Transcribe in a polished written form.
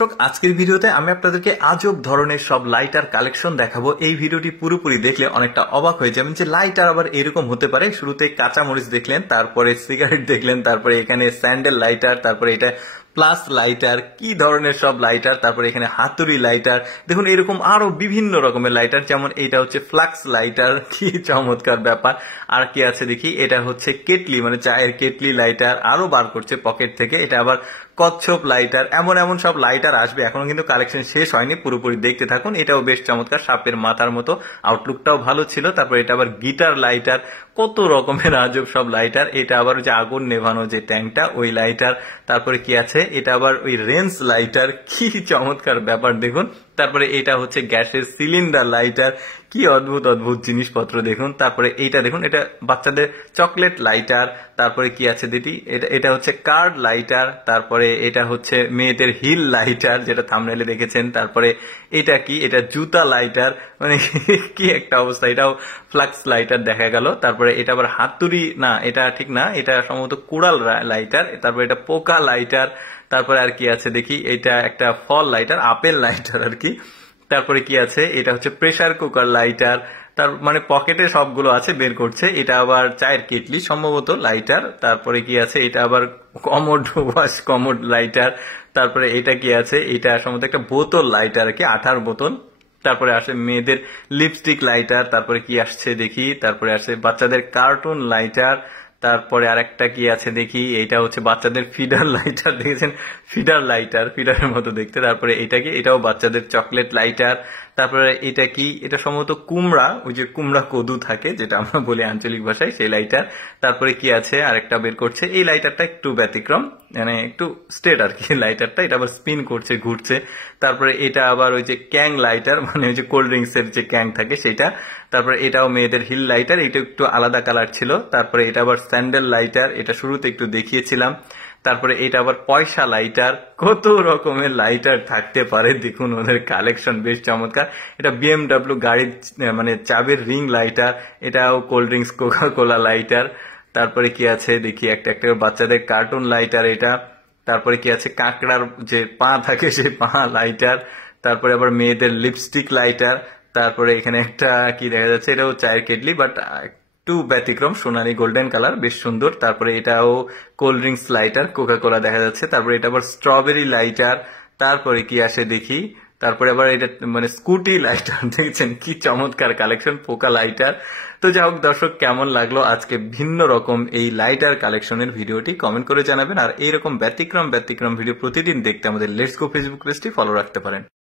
আজকের ভিডিওতে আমি আপনাদেরকে আজব ধরনের সব লাইটার কালেকশন দেখাবো। এই ভিডিওটি পুরোপুরি দেখলে অনেকটা অবাক হয়ে যাবেন যে লাইটার আবার এরকম হতে পারে। শুরুতে কাঁচামরিচ দেখলেন, তারপরে সিগারেট দেখলেন, তারপরে এখানে স্যান্ডেল লাইটার, তারপরে এটা প্লাস লাইটার, কি ধরনের সব লাইটার, তারপরে এখানে হাতুড়ি লাইটার, দেখুন এরকম আরো বিভিন্ন রকমের লাইটার। যেমন এটা হচ্ছে ফ্লাক্স লাইটার, কি চমৎকার ব্যাপার। আর কি আছে দেখি, এটা হচ্ছে কেটলি, মানে চায়ের কেটলি লাইটার, আরো বার করছে পকেট থেকে। এটা আবার কচ্ছপ লাইটার, এমন এমন সব লাইটার আসবে। এখনো কিন্তু কালেকশন শেষ হয়নি, পুরোপুরি দেখতে থাকুন। এটাও বেশ চমৎকার, সাপের মাথার মতো, আউটলুকটাও ভালো ছিল। তারপর এটা আবার গিটার লাইটার, কত রকমের আজব সব লাইটার। এটা আবার যে আগুন নেভানো যে ট্যাঙ্কটা, ওই লাইটার। তারপরে কি আছে, এটা আবার ওই রেঞ্জ লাইটার, কি চমৎকার ব্যাপার দেখুন। তারপরে এটা হচ্ছে গ্যাসের সিলিন্ডার লাইটার, কি অদ্ভুত অদ্ভুত জিনিসপত্র দেখুন। তারপরে এইটা দেখুন, এটা বাচ্চাদের চকলেট লাইটার। তারপরে কি আছে দিদি, এটা হচ্ছে কার্ড লাইটার। তারপরে এটা হচ্ছে মেয়েদের হিল লাইটার, যেটা থাম্বনেলে দেখেছেন। তারপরে এটা কি, এটা জুতা লাইটার, মানে কি একটা অবস্থা। এটাও ফ্লাক্স লাইটার দেখা গেল। তারপরে এটা আবার হাতুড়ি, না এটা ঠিক না, এটা সম্ভবত কুড়াল লাইটার। তারপরে এটা পোকা লাইটার। তারপরে আর কি আছে দেখি, এটা একটা ফল লাইটার, আপেল লাইটার আর কি। তারপরে কি আছে, এটা হচ্ছে প্রেসার কুকার লাইটার। তার মানে পকেটে সবগুলো আছে, বের করছে। এটা আবার চায়ের কেটলি সম্ভবত লাইটার। তারপরে কি আছে, এটা আবার কমোড ওয়াশ কমোড লাইটার। তারপরে এটা কি আছে, এটা সম্ভবত একটা বোতল লাইটার আর কি, আঠার বোতল। তারপরে আসে মেয়েদের লিপস্টিক লাইটার। তারপরে কি আসছে দেখি, তারপরে আসে বাচ্চাদের কার্টুন লাইটার। তারপরে আরেকটা কি আছে দেখি, এটা হচ্ছে বাচ্চাদের ফিডার লাইটার, দেখেছেন ফিডার লাইটার, ফিডারের মতো দেখতে। তারপরে এটা কি, এটাও বাচ্চাদের চকলেট লাইটার। তারপরে এটা কি, এটা সম্ভবত কুমড়া, ওই যে কুমড়া কদু থাকে যেটা আমরা বলি আঞ্চলিক ভাষায়, সেই লাইটার। তারপরে কি আছে, আরেকটা বের করছে। এই লাইটারটা একটু ব্যতিক্রম, মানে একটু স্ট্রেট আর কি লাইটারটা। এটা আবার স্পিন করছে, ঘুরছে। তারপরে এটা আবার ওই যে ক্যাং লাইটার, মানে ওই যে কোল্ড ড্রিঙ্কস এর যে ক্যাং থাকে সেটা। তারপরে এটাও মেয়েদের হিল লাইটার, এটা একটু আলাদা কালার ছিল। তারপরে এটা আবার স্যান্ডেল লাইটার, এটা শুরুতে একটু দেখিয়েছিলাম। তারপরে এটা আবার পয়সা লাইটার, কত রকমের লাইটার থাকতে পারে দেখুন, ওদের কালেকশন বেশ চমৎকার। এটা বিএমডব্লিউ গাড়ির মানে চাবির রিং লাইটার। এটাও cold drinks Coca Cola lighter. তারপরে কি আছে দেখি, একটা একটা বাচ্চাদের কার্টুন লাইটার এটা। তারপরে কি আছে, কাঁকড়ার যে পা থাকে সেই পা লাইটার। তারপরে আবার মেয়েদের লিপস্টিক লাইটার। তারপরে এখানে একটা কি দেখা যাচ্ছে, এটাও চায়ের কেটলি, বাট একটু ব্যতিক্রম, সোনালি গোল্ডেন কালার, বেশ সুন্দর। তারপরে এটাও cold drinks lighter, Coca Cola দেখা যাচ্ছে। তারপরে এটা আবার স্ট্রবেরি লাইটার। তারপরে কি আসে দেখি, তারপরে আবার এটা মানে স্কুটি লাইটার, দেখছেন কি চমৎকার কালেকশন, পোকা লাইটার। তো যাই হোক দর্শক, কেমন লাগলো আজকে ভিন্ন রকম এই লাইটার কালেকশনের ভিডিওটি, কমেন্ট করে জানাবেন। আর এইরকম ব্যতিক্রম ব্যতিক্রম ভিডিও প্রতিদিন দেখতে আমাদের লেটস গো ফেসবুক পেজটি ফলো রাখতে পারেন।